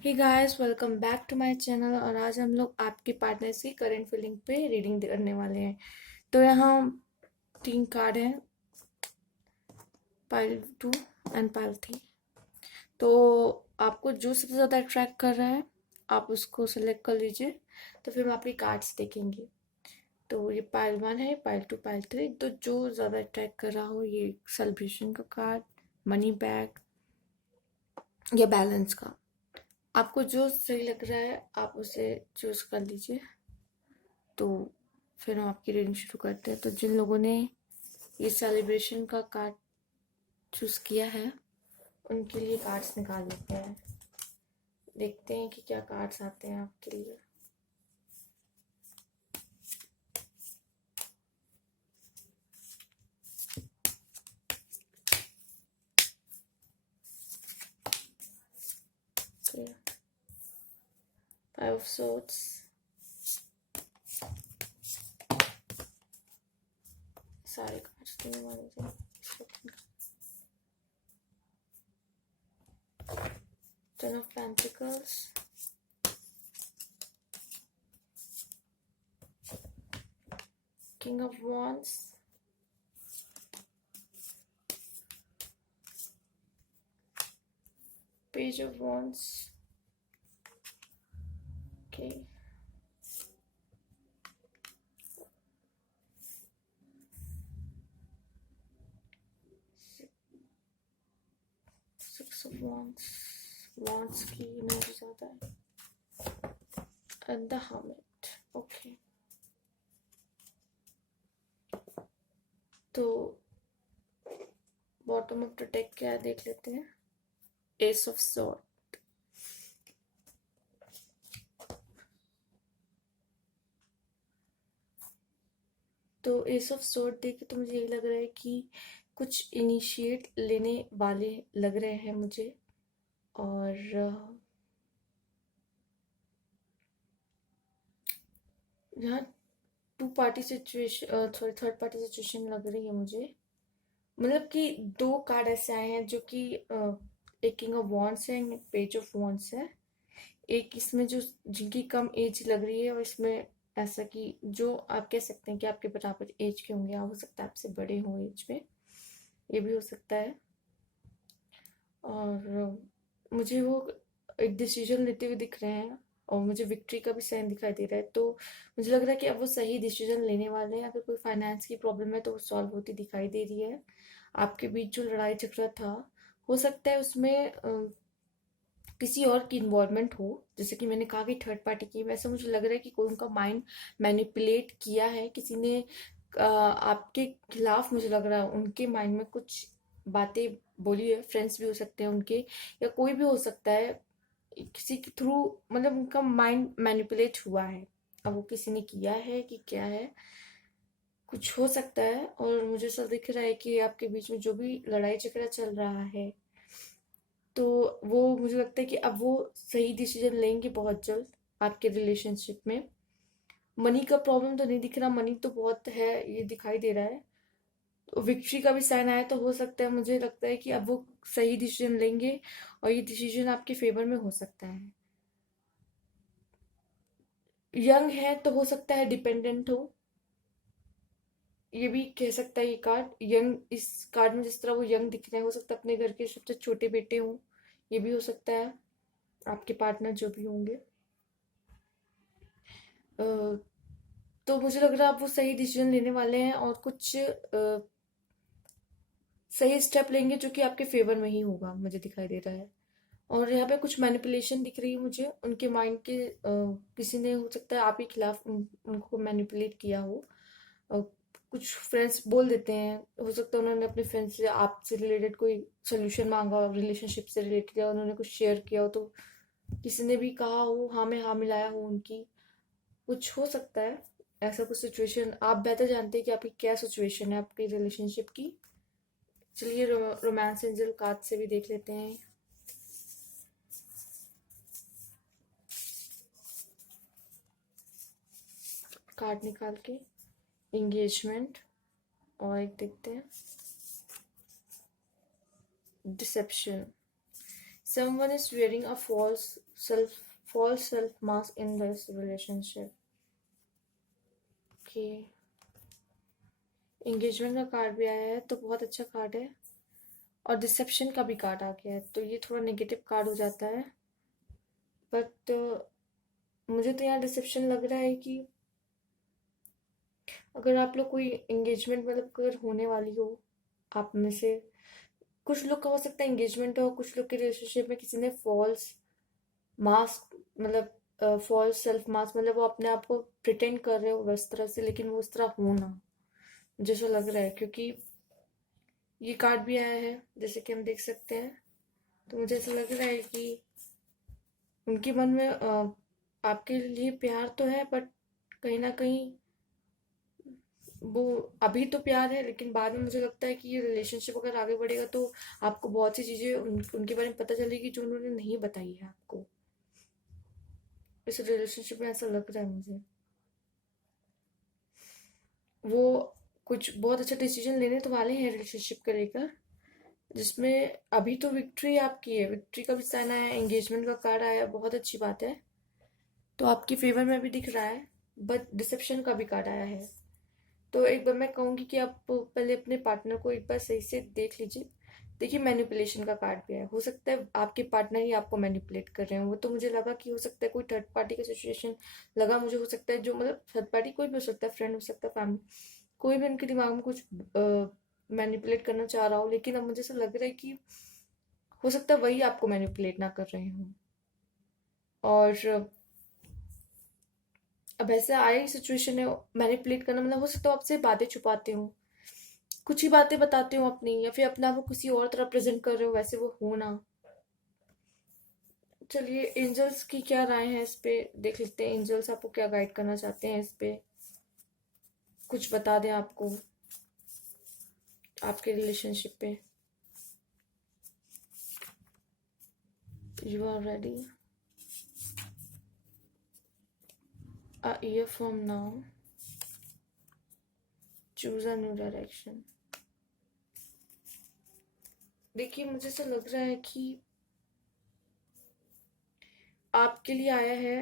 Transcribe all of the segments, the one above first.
Hey guys, welcome back to my channel. और आज हम लोग आपके पार्टनर्स की करंट फीलिंग पे रीडिंग करने वाले हैं। तो यहाँ 3 कार्ड हैं, पाइल 2 एंड पाइल 3। तो आपको जो सबसे ज़्यादा अट्रैक्ट कर रहा है आप उसको सेलेक्ट कर लीजिए। तो फिर हम आपकी कार्ड्स देखेंगे। तो ये पाइल 1 है, पाइल 2, पाइल 3। तो जो ज़्यादा अट्रैक्ट कर रहा हो, ये सेलिब्रेशन का कार्ड, मनी बैग या बैलेंस का, आपको जो सही लग रहा है आप उसे चूज कर लीजिए। तो फिर हम आपकी रीडिंग शुरू करते हैं। तो जिन लोगों ने ये सेलिब्रेशन का कार्ड चूज किया है उनके लिए कार्ड्स निकाल लेते हैं। देखते हैं कि क्या कार्ड्स आते हैं आपके लिए। फाइव ऑफ सोर्ड्स, सारे कार्ड्स देने वाले थे। Ten of pentacles, king of wands, page of wands, okay, six of wands, wands की एनर्जी ज़्यादा है, एंड द हर्मिट। ओके, तो बॉटम ऑफ द डेक क्या है देख लेते हैं। एस ऑफ सॉर्ड, तो एस ऑफ सॉर्ड देख के तो मुझे यही लग रहा है कि कुछ इनिशिएट लेने वाले लग रहे हैं मुझे। और यहाँ two party situation, sorry third party situation लग रही है मुझे। मतलब कि 2 कार्ड ऐसे आए हैं जो कि एक किंग ऑफ वॉन्ड्स है, एक पेज ऑफ वॉन्ड्स है। एक इसमें जो जिनकी कम एज लग रही है, और इसमें ऐसा कि जो आप कह सकते हैं कि आपके बराबर एज के होंगे, हो सकता है आपसे बड़े हों एज में, ये भी हो सकता है। और मुझे वो एक डिसीजन लेते हुए दिख रहे हैं, और मुझे विक्ट्री का भी साइन दिखाई दे रहा है। तो मुझे लग रहा है कि अब वो सही डिसीजन लेने वाले हैं। अगर कोई फाइनेंस की प्रॉब्लम है तो वो सॉल्व होती दिखाई दे रही है। आपके बीच जो लड़ाई झगड़ा था, हो सकता है उसमें किसी और की इन्वॉल्वमेंट हो। जैसे कि मैंने कहा कि थर्ड पार्टी की, वैसे मुझे लग रहा है कि कोई उनका माइंड मैनिपुलेट किया है किसी ने आपके खिलाफ। मुझे लग रहा है उनके माइंड में कुछ बातें बोली है। फ्रेंड्स भी हो सकते हैं उनके, या कोई भी हो सकता है किसी के थ्रू। मतलब उनका माइंड मैनिपुलेट हुआ है। अब वो किसी ने किया है कि क्या है, कुछ हो सकता है। और मुझे ऐसा दिख रहा है कि आपके बीच में जो भी लड़ाई झगड़ा चल रहा है, तो वो मुझे लगता है कि अब वो सही डिसीजन लेंगे बहुत जल्द आपके रिलेशनशिप में। मनी का प्रॉब्लम तो नहीं दिख रहा, मनी तो बहुत है ये दिखाई दे रहा है। तो विक्ट्री का भी साइन आया, तो हो सकता है, मुझे लगता है कि अब वो सही डिसीजन लेंगे और ये डिसीजन आपके फेवर में हो सकता है। यंग है तो हो सकता है डिपेंडेंट हो, ये भी कह सकता है ये कार्ड। यंग, इस कार्ड में जिस तरह वो यंग दिख रहे हैं, हो सकता है अपने घर के सबसे छोटे बेटे हों, ये भी हो सकता है। आपके पार्टनर जो भी होंगे, अ, तो मुझे लग रहा है आप वो सही डिसीजन लेने वाले हैं, और कुछ सही स्टेप लेंगे जो कि आपके फेवर में ही होगा, मुझे दिखाई दे रहा है। और यहाँ पे कुछ मैनिपुलेशन दिख रही है मुझे उनके माइंड के। किसी ने, हो सकता है आप ही खिलाफ उनको मैनिपुलेट किया हो। अ, कुछ फ्रेंड्स बोल देते हैं, हो सकता है उन्होंने अपने फ्रेंड्स से आपसे रिलेटेड कोई सोल्यूशन मांगा, रिलेशनशिप से रिलेटेड, या उन्होंने कुछ शेयर किया हो, तो किसी ने भी कहा हो, हाँ में हाँ मिलाया हो उनकी, कुछ हो सकता है। ऐसा कुछ सिचुएशन, आप बेहतर जानते हैं कि आपकी क्या सिचुएशन है आपकी रिलेशनशिप की। चलिए रोमांस एंजल कार्ड से भी देख लेते हैं। कार्ड निकाल के एंगेजमेंट, और एक देखते हैं dissipation. Someone is wearing a false self mask in this relationship. Okay, engagement का कार्ड भी आया है तो बहुत अच्छा कार्ड है, और डिसेप्शन का भी कार्ड आ गया है, तो ये थोड़ा नेगेटिव कार्ड हो जाता है। बट मुझे तो यहाँ डिसेप्शन लग रहा है कि अगर आप लोग कोई एंगेजमेंट मतलब अगर होने वाली हो, आप में से कुछ लोग का हो सकता है एंगेजमेंट हो, कुछ लोग के रिलेशनशिप में किसी ने फॉल्स मास्क मतलब फॉल्स सेल्फ मास्क मतलब वो अपने आप को प्रिटेंड कर रहे हो उस तरह से, लेकिन वो उस तरह हो ना, मुझे ऐसा लग रहा है। क्योंकि ये कार्ड भी आया है जैसे कि हम देख सकते हैं, तो मुझे ऐसा लग रहा है कि उनके मन में आपके लिए प्यार तो है, बट कहीं ना कहीं वो अभी तो प्यार है, लेकिन बाद में मुझे लगता है कि ये रिलेशनशिप अगर आगे बढ़ेगा तो आपको बहुत सी चीजें उनके बारे में पता चलेगी जो उन्होंने नहीं बताई है आपको। इस रिलेशनशिप में ऐसा लग रहा है मुझे वो कुछ बहुत अच्छा डिसीजन लेने तो वाले हैं रिलेशनशिप को लेकर, जिसमें अभी तो विक्ट्री आपकी है, विक्ट्री का भी साइन आया है, एंगेजमेंट का कार्ड आया है, बहुत अच्छी बात है, तो आपकी फेवर में भी दिख रहा है। बट डिसेप्शन का भी कार्ड आया है, तो एक बार मैं कहूंगी कि आप पहले अपने पार्टनर को एक बार सही से देख लीजिए। देखिए, मैनिपुलेशन का कार्ड भी है, हो सकता है आपके पार्टनर ही आपको मैनिपुलेट कर रहे हो। वो तो मुझे लगा कि हो सकता है कोई थर्ड पार्टी का सिचुएशन लगा मुझे, हो सकता है जो मतलब थर्ड पार्टी कोई भी हो सकता है, फ्रेंड हो सकता है, फैमिली, कोई भी उनके दिमाग में कुछ मैनिपुलेट करना चाह रहा हो, लेकिन अब मुझे ऐसा लग रहा है कि हो सकता है वही आपको मैनिपुलेट ना कर रहे हो। और अब ऐसा आया ही सिचुएशन है, मैनिपुलेट करना मतलब हो सकता है आपसे बातें छुपाते हो, कुछ ही बातें बताते हो अपनी, या फिर अपना वो किसी और तरह प्रेजेंट कर रहे हो, वैसे वो हो ना। चलिए, एंजल्स की क्या राय है इस पे देख लेते हैं, एंजल्स आपको क्या गाइड करना चाहते हैं इस पे, कुछ बता दें आपको आपके रिलेशनशिप पे। You are ready, a year from now choose a new direction. देखिए, मुझे ऐसा लग रहा है कि आपके लिए आया है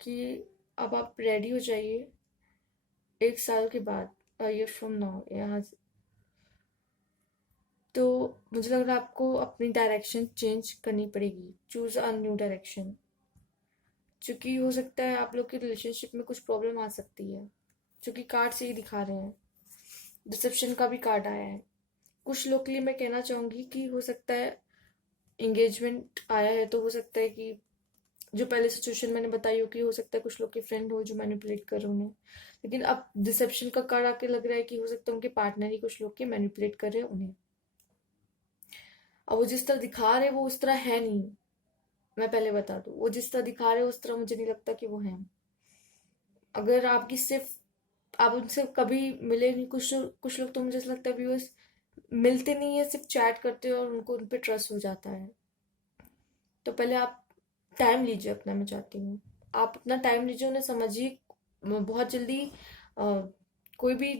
कि अब आप रेडी हो जाइए 1 साल के बाद, अ ईयर फ्रॉम नाउ यहाँ से। तो मुझे लग रहा है आपको अपनी डायरेक्शन चेंज करनी पड़ेगी, चूज अ न्यू डायरेक्शन, क्योंकि हो सकता है आप लोग के रिलेशनशिप में कुछ प्रॉब्लम आ सकती है, क्योंकि कार्ड से ही दिखा रहे हैं, डिसेप्शन का भी कार्ड आया है। कुछ लोग के लिए मैं कहना चाहूंगी कि हो सकता है एंगेजमेंट आया है, तो हो सकता है कि जो पहले सिचुएशन मैंने बताई हो कि हो सकता है कुछ लोग के फ्रेंड हो जो मैनिपुलेट कर रहे हो उन्हें, लेकिन अब डिसेप्शन का कार्ड आके लग रहा है कि हो सकता है उनके पार्टनर ही कुछ लोग के मैनिपुलेट कर रहे हैं उन्हें। अब वो जिस तरह दिखा रहे वो उस तरह है नहीं, मैं पहले बता दूं, वो जिस तरह दिखा रहे उस तरह मुझे नहीं लगता कि वो है। अगर आपकी सिर्फ आप उनसे कभी मिले नहीं, कुछ लोग तो मुझे ऐसा लगता है व्यूअर्स मिलते नहीं है, सिर्फ चैट करते हो और उनको उन पे ट्रस्ट हो जाता है। तो पहले आप टाइम लीजिए अपना, मैं चाहती हूँ आप अपना टाइम लीजिए, उन्हें समझिए। बहुत जल्दी कोई भी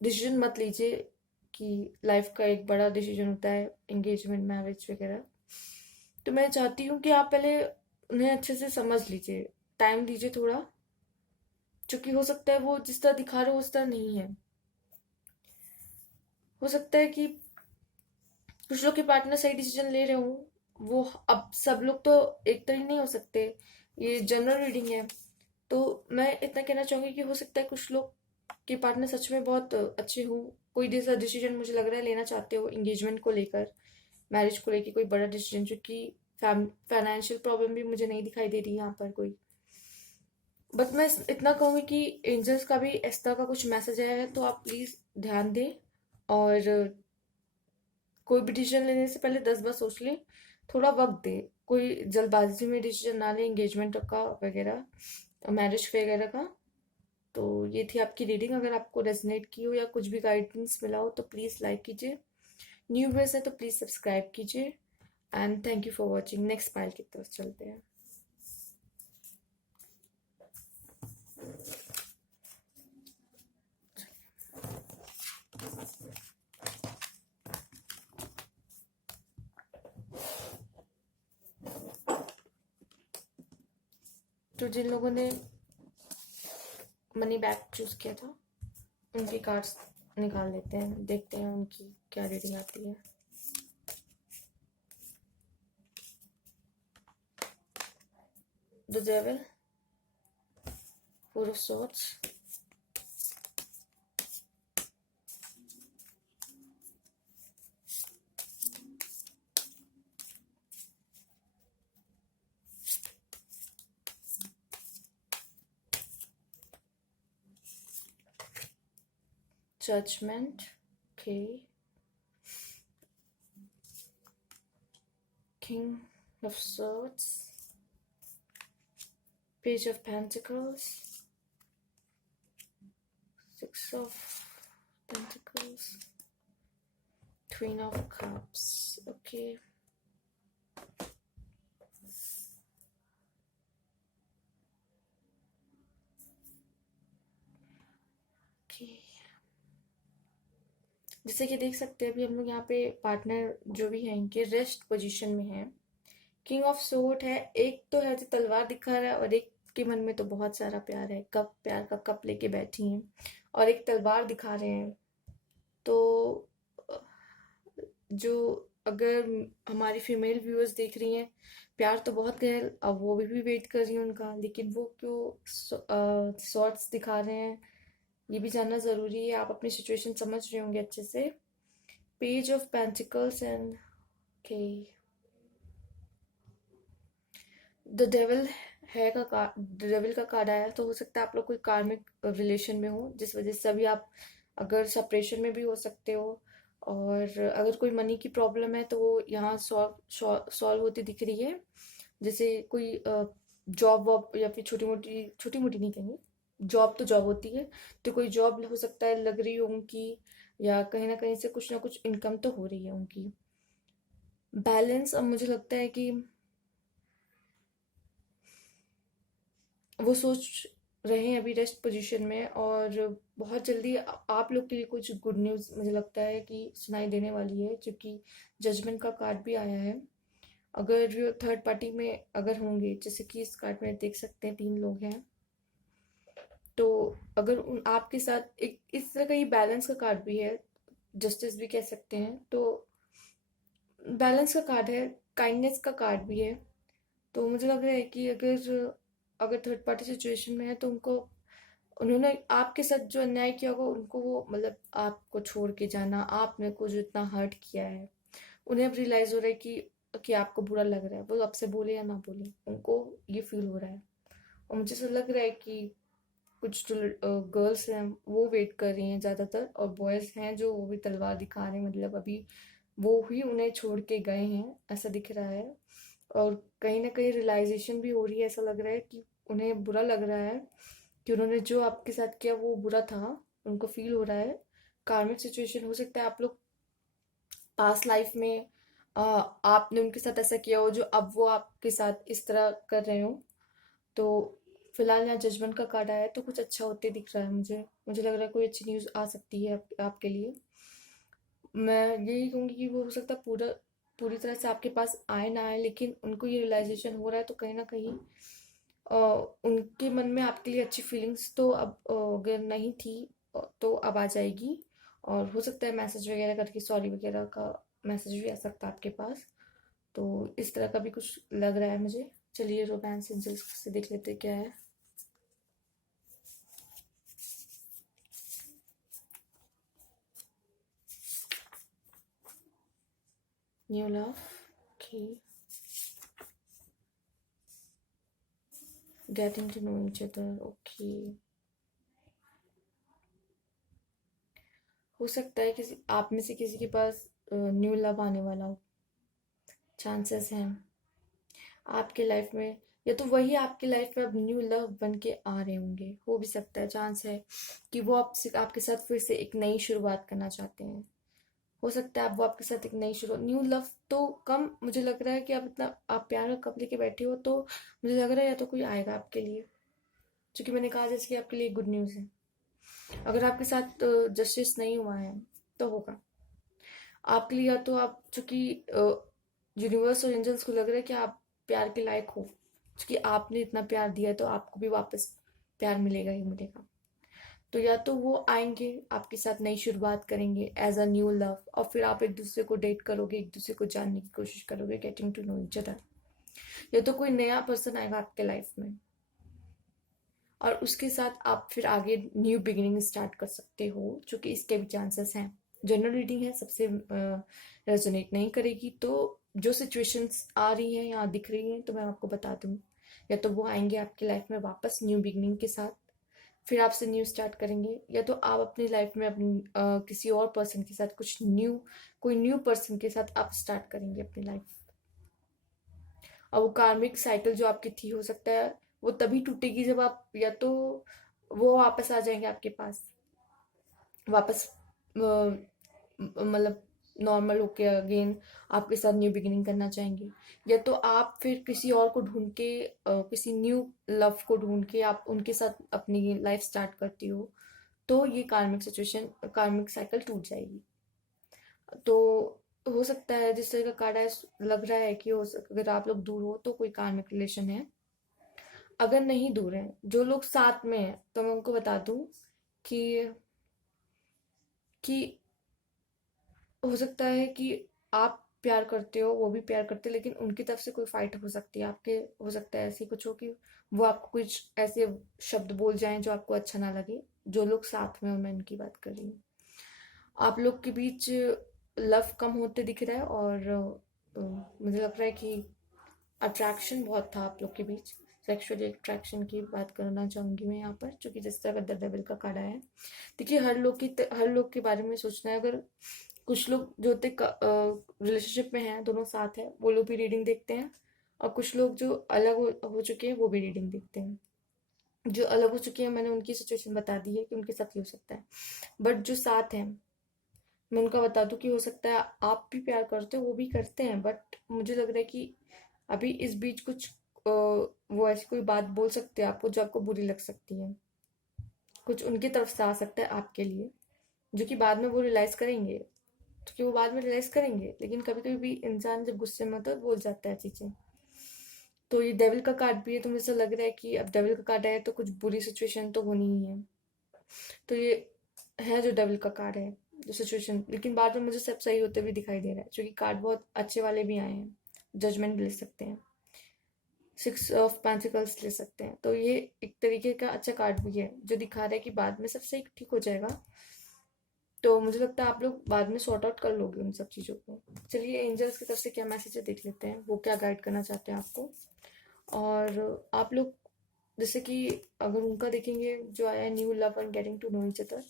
डिसीजन मत लीजिए, कि लाइफ का एक बड़ा डिसीजन होता है एंगेजमेंट, मैरिज वगैरह। तो मैं चाहती हूँ कि आप पहले उन्हें अच्छे से समझ लीजिए, टाइम दीजिए थोड़ा, क्योंकि हो सकता है वो जिस तरह दिखा रहे हो उस तरह नहीं है। हो सकता है कि कुछ लोग के पार्टनर सही डिसीजन ले रहे हो, वो अब सब लोग तो एक तरह नहीं हो सकते, ये जनरल रीडिंग है। तो मैं इतना कहना चाहूंगी कि हो सकता है कुछ लोग के पार्टनर सच में बहुत अच्छे हो, कोई जैसा डिसीजन मुझे लग रहा है लेना चाहते हो एंगेजमेंट को लेकर, मैरिज को लेकर कोई बड़ा डिसीजन, क्योंकि फाइनेंशियल प्रॉब्लम भी मुझे नहीं दिखाई दे रही यहाँ पर कोई। बट मैं इतना कहूँगी कि एंजल्स का भी इस तरह का कुछ मैसेज आया है, तो आप प्लीज़ ध्यान दें, और कोई भी डिसीजन लेने से पहले 10 बार सोच लें, थोड़ा वक्त दें, कोई जल्दबाजी में डिसीजन ना लें एंगेजमेंट का वगैरह, मैरिज वगैरह का। तो ये थी आपकी रीडिंग, अगर आपको रेजनेट की हो या कुछ भी गाइडेंस मिला हो तो प्लीज़ लाइक कीजिए, न्यू व्यूअर्स है तो प्लीज़ सब्सक्राइब कीजिए, and thank you for watching. Next pile की तरफ चलते हैं। तो जिन लोगों ने मनी बैक चूज किया था उनकी कार्ड्स निकाल लेते हैं, देखते हैं उनकी क्या रीडिंग आती है। The devil, four of swords, judgment, okay, king of swords, page of pentacles, six of pentacles, queen of cups, okay, okay। जैसे कि देख सकते हैं अभी हम लोग यहाँ पे पार्टनर जो भी है इनके रेस्ट पोजीशन में है। किंग ऑफ सोर्ड है, एक तो है जो तलवार दिखा रहा है और एक के मन में तो बहुत सारा प्यार है, कप, प्यार का कप लेके बैठी हैं और एक तलवार दिखा रहे हैं। तो जो अगर हमारी फीमेल व्यूअर्स देख रही हैं, प्यार तो बहुत है, अब वो भी वेट कर रही हैं उनका, लेकिन वो क्यों शॉर्ट्स दिखा रहे हैं ये भी जानना ज़रूरी है। आप अपनी सिचुएशन समझ रहे होंगे अच्छे से। Page of pentacles and okay, the devil है का द डेविल का कार्ड आया, तो हो सकता है आप लोग कोई कार्मिक रिलेशन में हो, जिस वजह से अभी आप अगर सेपरेशन में भी हो सकते हो। और अगर कोई मनी की प्रॉब्लम है तो वो यहाँ सॉल्व होती दिख रही है। जैसे कोई जॉब वॉब या फिर छोटी मोटी नहीं कहेंगे, जॉब तो जॉब होती है, तो कोई जॉब हो सकता है लग रही हो उनकी, या कहीं ना कहीं से कुछ ना कुछ इनकम तो हो रही है उनकी। बैलेंस, अब मुझे लगता है कि वो सोच रहे हैं अभी रेस्ट पोजीशन में, और बहुत जल्दी आप लोग के लिए कुछ गुड न्यूज़ मुझे लगता है कि सुनाई देने वाली है, क्योंकि जजमेंट का कार्ड भी आया है। अगर थर्ड पार्टी में अगर होंगे, जैसे कि इस कार्ड में देख सकते हैं 3 लोग हैं, तो अगर आपके साथ एक इस तरह का ही बैलेंस का कार्ड भी है, जस्टिस भी कह सकते हैं, तो बैलेंस का कार्ड है, काइंडनेस का कार्ड भी है। तो मुझे लग रहा है कि अगर अगर थर्ड पार्टी सिचुएशन में है तो उनको, उन्होंने आपके साथ जो अन्याय किया होगा उनको, वो मतलब आपको छोड़ के जाना, आपने को जो इतना हर्ट किया है, उन्हें अब रियलाइज हो रहा है कि आपको बुरा लग रहा है, वो आपसे बोले या ना बोले उनको ये फील हो रहा है। और मुझे ऐसा लग रहा है कि कुछ जो गर्ल्स हैं वो वेट कर रही हैं ज़्यादातर, और बॉयज़ हैं जो वो भी तलवार दिखा रहे हैं, मतलब अभी वो ही उन्हें छोड़ के गए हैं ऐसा दिख रहा है। और कहीं ना कहीं रियलाइजेशन भी हो रही है, ऐसा लग रहा है कि उन्हें बुरा लग रहा है कि उन्होंने जो आपके साथ किया वो बुरा था, उनको फील हो रहा है। कार्मिक सिचुएशन हो सकता है, आप लोग पास्ट लाइफ में आपने उनके साथ ऐसा किया हो जो अब वो आपके साथ इस तरह कर रहे हो। तो फिलहाल यहाँ जजमेंट का कार्ड आया है, तो कुछ अच्छा होते दिख रहा है मुझे लग रहा है कोई अच्छी न्यूज़ आ सकती है आपके लिए। मैं यही कहूँगी कि वो हो सकता है पूरी तरह से आपके पास आए ना आए, लेकिन उनको ये रियलाइजेशन हो रहा है, तो कहीं ना कहीं अ, उनके मन में आपके लिए अच्छी फीलिंग्स तो अब अगर नहीं थी तो अब आ जाएगी। और हो सकता है मैसेज वगैरह करके सॉरी वगैरह का मैसेज भी आ सकता है आपके पास। तो इस तरह का भी कुछ लग रहा है मुझे। चलिए रोमांस एंजल्स से देख लेते हैं क्या है। New love, okay, getting to know each other, okay. हो सकता है किसी आप में से किसी के पास न्यू लव आने वाला हो, चांसेस हैं आपके लाइफ में, या तो वही आपकी लाइफ में अब न्यू लव बन के आ रहे होंगे, हो भी सकता है, चांस है कि वो आपसे आपके साथ फिर से एक नई शुरुआत करना चाहते हैं। हो सकता है आप वो आपके साथ एक नई शुरुआत, न्यू लव तो कम, मुझे लग रहा है कि आप इतना आप प्यार का कप लेके बैठे हो, तो मुझे लग रहा है या तो कोई आएगा आपके लिए, क्योंकि मैंने कहा जैसे कि आपके लिए गुड न्यूज़ है। अगर आपके साथ जस्टिस नहीं हुआ है तो होगा आपके लिए, या तो आप, चूंकि यूनिवर्स और एंजल्स को लग रहा है कि आप प्यार के लायक हो, क्योंकि आपने इतना प्यार दिया है तो आपको भी वापस प्यार मिलेगा ही मिलेगा। तो या तो वो आएंगे आपके साथ नई शुरुआत करेंगे एज अ न्यू लव, और फिर आप एक दूसरे को डेट करोगे, एक दूसरे को जानने की कोशिश करोगे, getting to know each other. या तो कोई नया पर्सन आएगा आपके लाइफ में और उसके साथ आप फिर आगे न्यू बिगिनिंग स्टार्ट कर सकते हो, जो कि इसके भी चांसेस हैं। जनरल रीडिंग है, सबसे रेजोनेट नहीं करेगी, तो जो सिचुएशंस आ रही हैं या दिख रही हैं तो मैं आपको बता दूँ। या तो वो आएंगे आपकी लाइफ में वापस न्यू बिगिनिंग के साथ, फिर आपसे न्यू स्टार्ट करेंगे, या तो आप अपनी लाइफ में अपनी किसी और पर्सन के साथ कुछ न्यू, कोई न्यू पर्सन के साथ आप स्टार्ट करेंगे अपनी लाइफ। और वो कार्मिक साइकिल जो आपकी थी, हो सकता है वो तभी टूटेगी जब आप, या तो वो वापस आ जाएंगे आपके पास, वापस मतलब नॉर्मल होके अगेन आपके साथ न्यू बिगिनिंग करना चाहेंगे, या तो आप फिर किसी और को ढूंढ के किसी न्यू लव को ढूंढ के आप उनके साथ अपनी लाइफ स्टार्ट करती हो, तो ये कार्मिक सिचुएशन, कार्मिक साइकिल टूट जाएगी। तो हो सकता है जिस तरह का कार्ड है, लग रहा है कि अगर आप लोग दूर हो तो कोई कार्मिक रिलेशन है। अगर नहीं दूर है, जो लोग साथ में हैं, तो मैं उनको बता दूं कि कि हो सकता है कि आप प्यार करते हो, वो भी प्यार करते हैं, लेकिन उनकी तरफ से कोई फाइट हो सकती है आपके, हो सकता है ऐसी कुछ हो कि वो आपको कुछ ऐसे शब्द बोल जाएं जो आपको अच्छा ना लगे। जो लोग साथ में हो, मैं इनकी बात कर रही हूँ। आप लोग के बीच लव कम होते दिख रहा है, और मुझे लग रहा है कि अट्रैक्शन बहुत था आप लोग के बीच। सेक्सुअल अट्रैक्शन की बात करना चाहूंगी मैं यहाँ पर, क्योंकि जिस तरह का द डेविल का कार्ड आया है। देखिए, हर लोग के बारे में सोचना है। अगर कुछ लोग जो होते रिलेशनशिप में हैं, दोनों साथ है, वो लोग भी रीडिंग देखते हैं, और कुछ लोग जो अलग हो चुके हैं वो भी रीडिंग देखते हैं। जो अलग हो चुके हैं, मैंने उनकी सिचुएशन बता दी है कि उनके साथ ये हो सकता है। बट जो साथ हैं, मैं उनका बता दूं कि हो सकता है आप भी प्यार करते हो, वो भी करते हैं, बट मुझे लग रहा है कि अभी इस बीच कुछ वो ऐसी कोई बात बोल सकते हैं आपको जो आपको बुरी लग सकती है। कुछ उनकी तरफ से आ सकता है आपके लिए, जो कि बाद में वो रियलाइज करेंगे, तो कि वो बाद में रियलाइज करेंगे, लेकिन कभी कभी भी इंसान जब गुस्से में होता है तो बोल जाता है चीजें। तो ये डेविल का कार्ड भी है, तो मुझे ऐसा लग रहा है कि अब डेविल का कार्ड है तो कुछ बुरी सिचुएशन तो होनी ही है। तो ये है जो डेविल का कार्ड है, जो सिचुएशन, लेकिन बाद में मुझे सब सही होते हुए दिखाई दे रहा है, क्योंकि कार्ड बहुत अच्छे वाले भी आए हैं। जजमेंट ले सकते हैं, 6 ऑफ पेंटिकल्स ले सकते हैं, तो ये एक तरीके का अच्छा कार्ड भी है जो दिखा रहा है कि बाद में सब सही ठीक हो जाएगा। तो मुझे लगता है आप लोग बाद में सॉर्ट आउट कर लोगे उन सब चीज़ों को। चलिए, एंजल्स की तरफ से क्या मैसेज है देख लेते हैं, वो क्या गाइड करना चाहते हैं आपको। और आप लोग, जैसे कि अगर उनका देखेंगे जो आया है, new love and getting to know each other,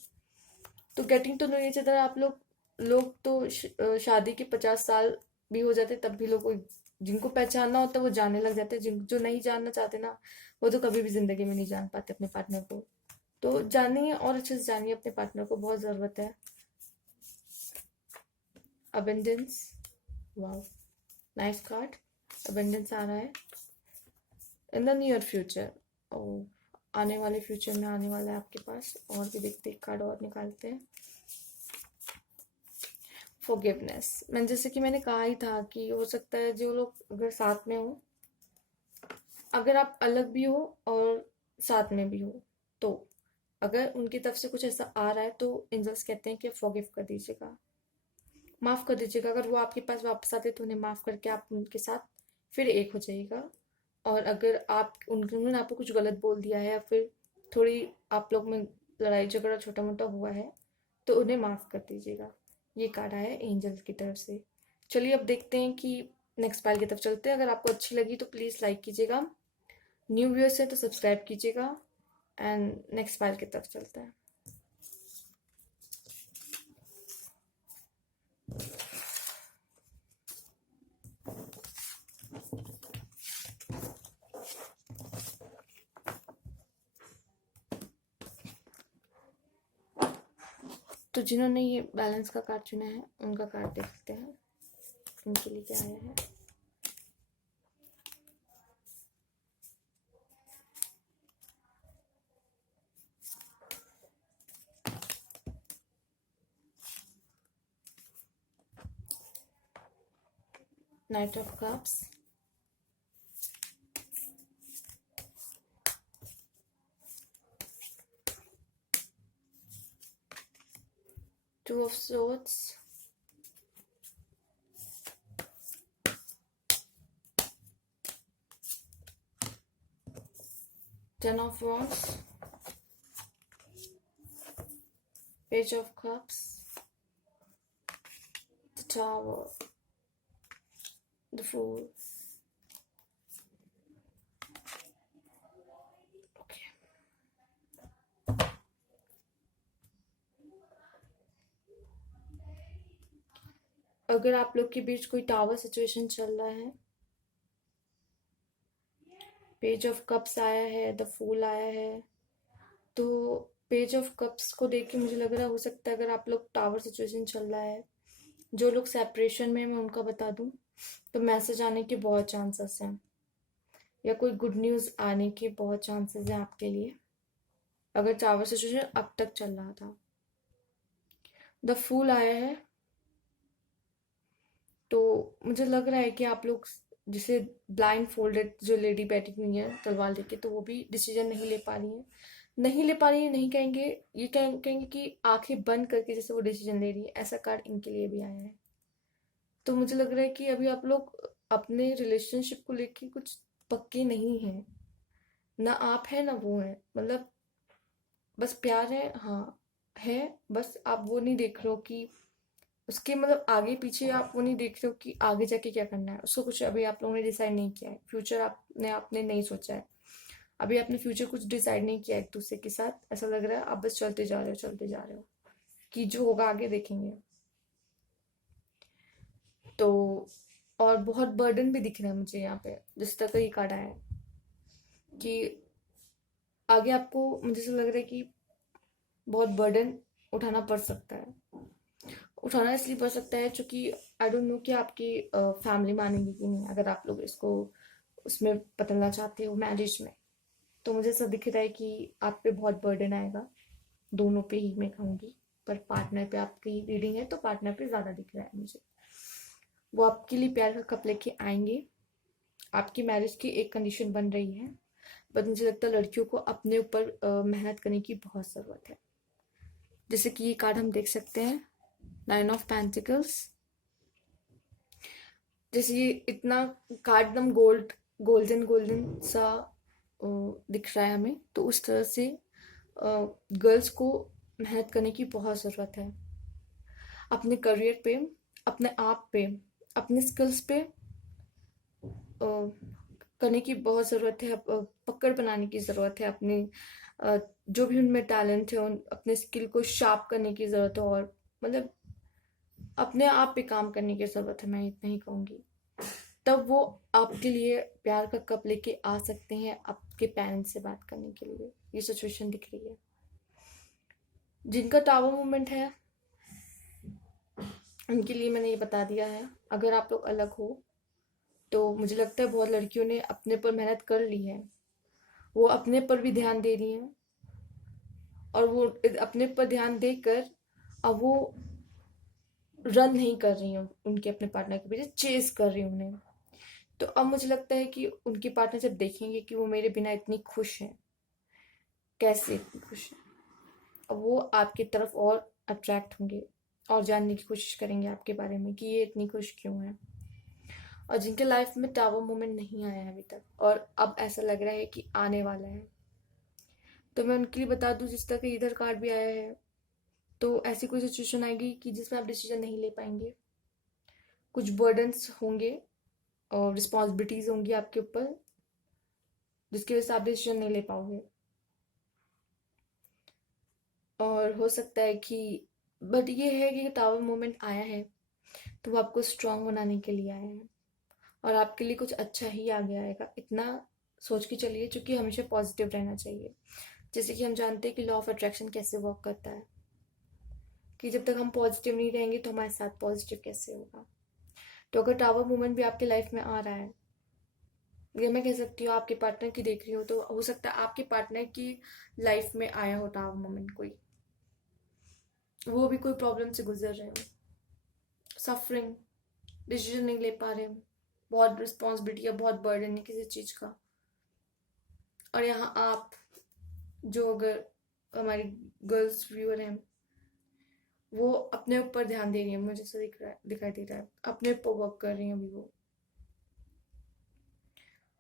तो getting to know each other आप लोग लोग तो शादी के 50 साल भी हो जाते तब भी लोग जिनको पहचानना होता है वो जानने लग जाते हैं, जिन जो नहीं जानना चाहते ना, वो तो कभी भी जिंदगी में नहीं जान पाते अपने पार्टनर को। तो जानिए, और अच्छे से जानिए अपने पार्टनर को, बहुत ज़रूरत है। Abundance, wow, nice card. Abundance आ रहा है इन द नियर फ्यूचर, ओ, आने वाले फ्यूचर में आने वाला है आपके पास। और भी देखते, एक कार्ड और निकालते हैं। फॉरगिवनेस, मैं जैसे कि मैंने कहा ही था कि हो सकता है जो लोग अगर साथ में हो, अगर आप अलग भी हो और साथ में भी हो, तो अगर उनकी तरफ से कुछ ऐसा आ रहा है तो एंजल्स कहते हैं कि फॉरगिव कर दीजिएगा, माफ कर दीजिएगा। अगर वो आपके पास वापस आते तो उन्हें माफ करके आप उनके साथ फिर एक हो जाइएगा। और अगर आप उन्होंने आपको कुछ गलत बोल दिया है, या फिर थोड़ी आप लोग में लड़ाई झगड़ा छोटा मोटा हुआ है, तो उन्हें माफ कर दीजिएगा। ये कार्ड आया है एंजल्स की तरफ से। चलिए, अब देखते हैं कि नेक्स्ट पाइल की तरफ चलते हैं। अगर आपको अच्छी लगी तो प्लीज़ लाइक कीजिएगा, न्यू व्यूअर्स है तो सब्सक्राइब कीजिएगा, एंड नेक्स्ट पाइल की तरफ चलते हैं। तो जिन्होंने ये बैलेंस का कार्ड चुना है उनका कार्ड देखते हैं, उनके लिए क्या आया है। Night of cups, Two of Swords, Ten of Wands, Page of Cups, the Tower, the Fool. Okay. अगर आप लोग के बीच कोई टावर सिचुएशन चल रहा है, पेज ऑफ कप्स आया है, द फूल आया है, तो पेज ऑफ कप्स को देख के मुझे लग रहा हो सकता है अगर आप लोग टावर सिचुएशन चल रहा है, जो लोग सेपरेशन में, मैं उनका बता दूं तो मैसेज आने के बहुत चांसेस हैं, या कोई गुड न्यूज़ आने के बहुत चांसेस हैं आपके लिए, अगर टावर सिचुएशन अब तक चल रहा था। द फूल आया है, तो मुझे लग रहा है कि आप लोग जिसे ब्लाइंड फोल्डेड जो लेडी बैठी हुई है तलवार लेके, तो वो भी डिसीजन नहीं ले पा रही है, नहीं कहेंगे, ये कहेंगे कि आंखें बंद करके जैसे वो डिसीजन ले रही है, ऐसा कार्ड इनके लिए भी आया है। तो मुझे लग रहा है कि अभी आप लोग अपने रिलेशनशिप को लेके कुछ पक्के नहीं हैं, ना आप है ना वो है, मतलब बस प्यार है, हाँ है, बस आप वो नहीं देख रहे हो कि उसके मतलब आगे पीछे, आप वो नहीं देख रहे हो कि आगे जाके क्या करना है उसको, कुछ अभी आप लोगों ने डिसाइड नहीं किया है, फ्यूचर आपने नहीं सोचा है, अभी आपने फ्यूचर कुछ डिसाइड नहीं किया एक दूसरे के साथ, ऐसा लग रहा है आप बस चलते जा रहे हो कि जो होगा आगे देखेंगे। तो और बहुत बर्डन भी दिख रहा है मुझे यहाँ पे, जिस तरह का ये कार्ड आया है कि आगे आपको, मुझे ऐसा लग रहा है कि बहुत बर्डन उठाना पड़ सकता है, उठाना इसलिए पड़ सकता है क्योंकि आई डोंट नो कि आपकी फैमिली मानेगी कि नहीं, अगर आप लोग इसको उसमें बदलना चाहते हो मैरिज में, तो मुझे ऐसा दिख रहा है कि आप पे बहुत बर्डन आएगा, दोनों पे ही मैं कहूँगी, पर पार्टनर पे आपकी रीडिंग है तो पार्टनर पे ज़्यादा दिख रहा है मुझे, वो आपके लिए प्यार का कप लेके आएंगे, आपकी मैरिज की एक कंडीशन बन रही है, बट मुझे लगता है लड़कियों को अपने ऊपर मेहनत करने की बहुत ज़रूरत है, जैसे कि ये कार्ड हम देख सकते हैं, 9 ऑफ पेंटिकल्स, जैसे ये इतना कार्ड एकदम गोल्डन सा दिख रहा है हमें, तो उस तरह से गर्ल्स को मेहनत करने की बहुत ज़रूरत है, अपने करियर पे, अपने आप पे, अपने स्किल्स पे करने की बहुत ज़रूरत है, पकड़ बनाने की ज़रूरत है, अपने जो भी उनमें टैलेंट है उन अपने स्किल को शार्प करने की ज़रूरत है, और मतलब अपने आप पे काम करने की ज़रूरत है, मैं इतना ही कहूँगी, तब वो आपके लिए प्यार का कप लेके आ सकते हैं आपके पेरेंट्स से बात करने के लिए, ये सिचुएशन दिख रही है। जिनका टावर मूवमेंट है उनके लिए मैंने ये बता दिया है, अगर आप लोग अलग हो तो मुझे लगता है बहुत लड़कियों ने अपने पर मेहनत कर ली है, वो अपने पर भी ध्यान दे रही हैं, और वो अपने पर ध्यान देकर अब वो रन नहीं कर रही हूँ उनके अपने पार्टनर के पीछे, चेस कर रही हूँ उन्हें, तो अब मुझे लगता है कि उनके पार्टनर जब देखेंगे कि वो मेरे बिना इतनी खुश हैं, कैसे इतनी खुश हैं, अब वो आपकी तरफ और अट्रैक्ट होंगे और जानने की कोशिश करेंगे आपके बारे में कि ये इतनी खुश क्यों है, और जिनके लाइफ में टावर मोमेंट नहीं आया है अभी तक और अब ऐसा लग रहा है कि आने वाला है, तो मैं उनके लिए बता दूं, जिस तरह का इधर कार्ड भी आया है, तो ऐसी कोई सिचुएशन आएगी कि जिसमें आप डिसीजन नहीं ले पाएंगे, कुछ बर्डन्स होंगे और रिस्पॉन्सिबिलिटीज होंगी आपके ऊपर, जिसकी वजह से आप डिसीजन नहीं ले पाओगे, और हो सकता है कि, बट ये है कि टावर मोमेंट आया है तो वो आपको स्ट्रांग बनाने के लिए आया है, और आपके लिए कुछ अच्छा ही आगे आएगा, इतना सोच के चलिए, क्योंकि हमेशा पॉजिटिव रहना चाहिए, जैसे कि हम जानते हैं कि लॉ ऑफ अट्रैक्शन कैसे वर्क करता है, कि जब तक हम पॉजिटिव नहीं रहेंगे तो हमारे साथ पॉजिटिव कैसे होगा, तो अगर टावर मूवमेंट भी आपके लाइफ में आ रहा है, ये मैं कह सकती हूँ आपके पार्टनर की देख रही हो, तो हो सकता है आपके पार्टनर की लाइफ में आया हो टावर मोमेंट कोई, वो भी कोई प्रॉब्लम से गुजर रहे हो, सफरिंग, डिसीजन नहीं ले पा रहे हो, बहुत रिस्पॉन्सिबिलिटी या बहुत बर्डन है किसी चीज़ का, और यहाँ आप जो, अगर हमारी गर्ल्स व्यूअर हैं, वो अपने ऊपर ध्यान दे रही है, मुझे ऐसा दिख रहा है, दिखाई दे रहा है, अपने ऊपर वर्क कर रही है अभी वो।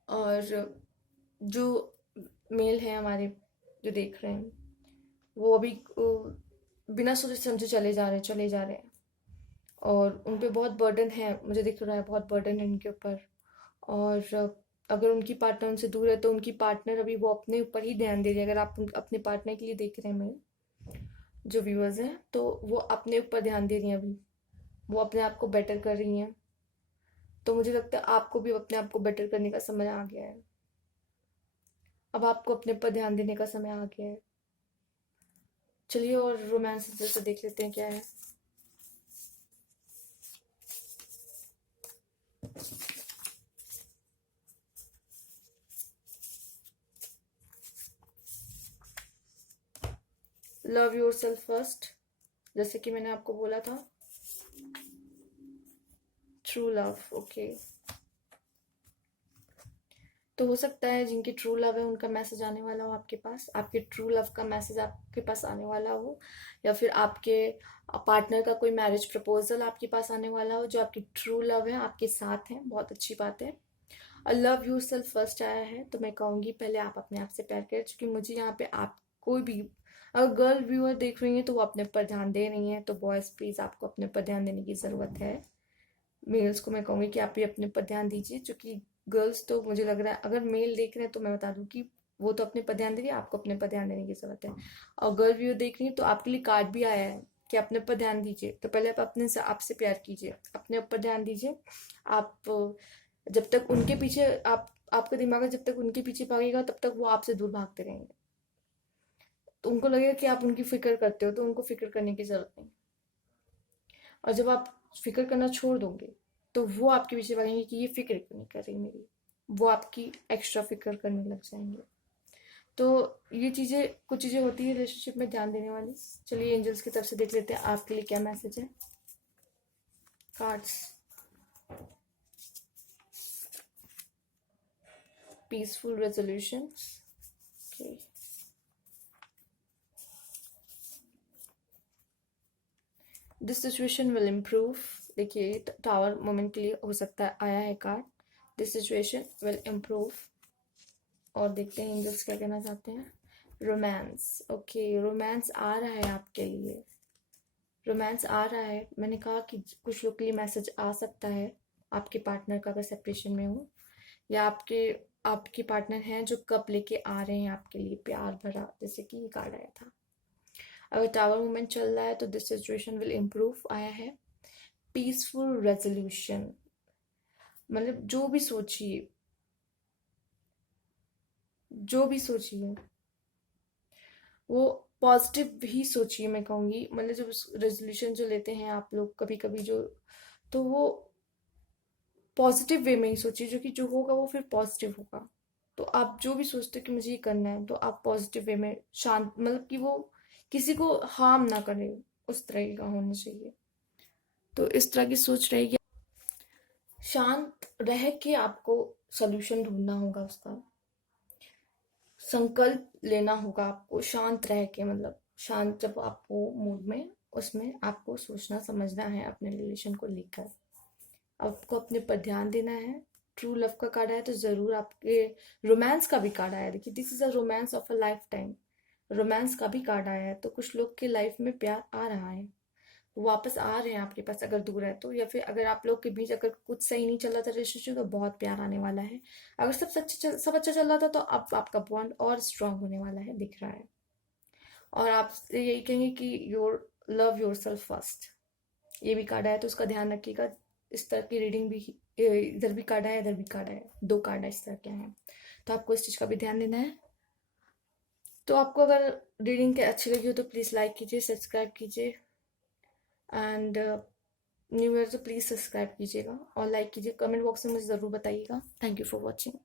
और जो मेल है हमारे, जो देख रहे हैं, वो अभी बिना सोचे समझे चले जा रहे हैं। और उन पे बहुत बर्डन है, मुझे दिख रहा है बहुत बर्डन है उनके ऊपर। और अगर उनकी पार्टनर उनसे दूर है तो उनकी पार्टनर अभी वो अपने ऊपर ही ध्यान दे रही है। अगर आप अपने पार्टनर के लिए देख रहे हैं मेल, जो व्यूअर्स हैं, तो वो अपने ऊपर ध्यान दे रही हैं अभी, वो अपने आप को बेटर कर रही हैं। तो मुझे लगता है आपको भी अपने आप को बेटर करने का समय आ गया है। अब आपको अपने ऊपर ध्यान देने का समय आ गया है। चलिए और रोमांस से देख लेते हैं क्या है। लव योर सेल्फ फर्स्ट, जैसे कि मैंने आपको बोला था। True love, okay. तो हो सकता है जिनकी ट्रू लव है उनका मैसेज आने वाला हो आपके पास, आपके ट्रू लव का मैसेज आपके पास आने वाला हो, या फिर आपके पार्टनर का कोई मैरिज प्रपोजल आपके पास आने वाला हो, जो आपकी ट्रू लव है आपके साथ है। बहुत अच्छी बात है। और लव यू सेल्फ फर्स्ट आया है, तो मैं कहूँगी पहले आप अपने आप से प्यार करें, क्योंकि मुझे यहाँ पे आप कोई भी, अगर गर्ल व्यूअर देख रही हैं तो वो अपने ऊपर ध्यान दे रही हैं, तो बॉयज प्लीज आपको अपने ऊपर ध्यान देने की ज़रूरत है। मेल्स को मैं कहूँगी कि आप भी अपने ऊपर ध्यान दीजिए, क्योंकि गर्ल्स तो मुझे लग रहा है, अगर मेल देख रहे हैं तो मैं बता दूं कि वो तो अपने पर ध्यान दे रही है, आपको अपने पर ध्यान देने की जरूरत है। और गर्ल व्यू देख रही है तो आपके लिए कार्ड भी आया है कि अपने पर ध्यान दीजिए। तो पहले आप अपने से आपसे प्यार कीजिए, अपने ऊपर ध्यान दीजिए। आप जब तक उनके पीछे आपका दिमाग जब तक उनके पीछे भागेगा तब तक वो आपसे दूर भागते रहेंगे। तो उनको लगेगा कि आप उनकी फिक्र करते हो, तो उनको फिक्र करने की जरूरत नहीं। और जब आप फिक्र करना छोड़ दोगे तो वो आपके पीछे भागेंगे कि ये फिक्र क्यों नहीं कर रही मेरी, वो आपकी एक्स्ट्रा फिक्र करने लग जाएंगे। तो ये चीज़ें, कुछ चीज़ें होती है रिलेशनशिप में ध्यान देने वाली। चलिए एंजल्स की तरफ से देख लेते हैं आपके लिए क्या मैसेज है। Cards, peaceful resolution, okay. This situation will improve. देखिए टावर मोमेंट के लिए हो सकता है आया है card, this situation will improve. और देखते हैं एंजल्स क्या कहना चाहते हैं। रोमांस, ओके, रोमांस आ रहा है आपके लिए, रोमांस आ रहा है। मैंने कहा कि कुछ लोग के लिए मैसेज आ सकता है आपके पार्टनर का, अगर सेपरेशन में हो, या आपके आपके पार्टनर हैं जो कब लेके आ रहे हैं आपके लिए प्यार भरा, जैसे कि ये कार्ड आया था। अगर टावर मूवमेंट चल रहा है तो दिस सिचुएशन विल इम्प्रूव आया है। पीसफुल रेजोल्यूशन, मतलब जो भी सोचिए वो पॉजिटिव ही सोचिए, मैं कहूँगी। मतलब जब रेजोल्यूशन जो लेते हैं आप लोग कभी कभी, जो, तो वो पॉजिटिव वे में ही सोचिए, जो कि जो होगा वो फिर पॉजिटिव होगा। तो आप जो भी सोचते हो कि मुझे ये करना है, तो आप पॉजिटिव वे में शांत, मतलब कि वो किसी को हार्म ना करे, उस तरह का होना चाहिए। तो इस तरह की सोच रहेगी। शांत रह के आपको सोल्यूशन ढूंढना होगा उसका, संकल्प लेना होगा आपको शांत रह के, मतलब शांत जब आपको मूड में, उसमें आपको सोचना समझना है अपने रिलेशन को लेकर। आपको अपने पर ध्यान देना है। ट्रू लव का कार्ड आया तो जरूर आपके रोमांस का भी कार्ड आया। देखिए this is a romance of a life time, romance का भी कार्ड आया है। तो कुछ लोग के लाइफ में प्यार आ रहा है, वो वापस आ रहे हैं आपके पास, अगर दूर है तो, या फिर अगर आप लोग के बीच अगर कुछ सही नहीं चल रहा था रिलेशनशिप, तो बहुत प्यार आने वाला है। अगर सब अच्छा चल रहा था तो अब आपका बॉन्ड और स्ट्रांग होने वाला है, दिख रहा है। और आप यही कहेंगे कि your love your self first, ये भी कार्ड आया तो उसका ध्यान रखिएगा। इस तरह की रीडिंग भी, इधर भी कार्ड आया, इधर भी कार्ड आया, दो कार्ड इस तरह के हैं, तो आपको इस चीज़ का भी ध्यान देना है। तो आपको अगर रीडिंग के अच्छी लगी हो तो प्लीज़ लाइक कीजिए, सब्सक्राइब कीजिए, एंड न्यू ईयर तो प्लीज़ सब्सक्राइब कीजिएगा और लाइक कीजिए। कमेंट बॉक्स में मुझे ज़रूर बताइएगा। Thank you for watching.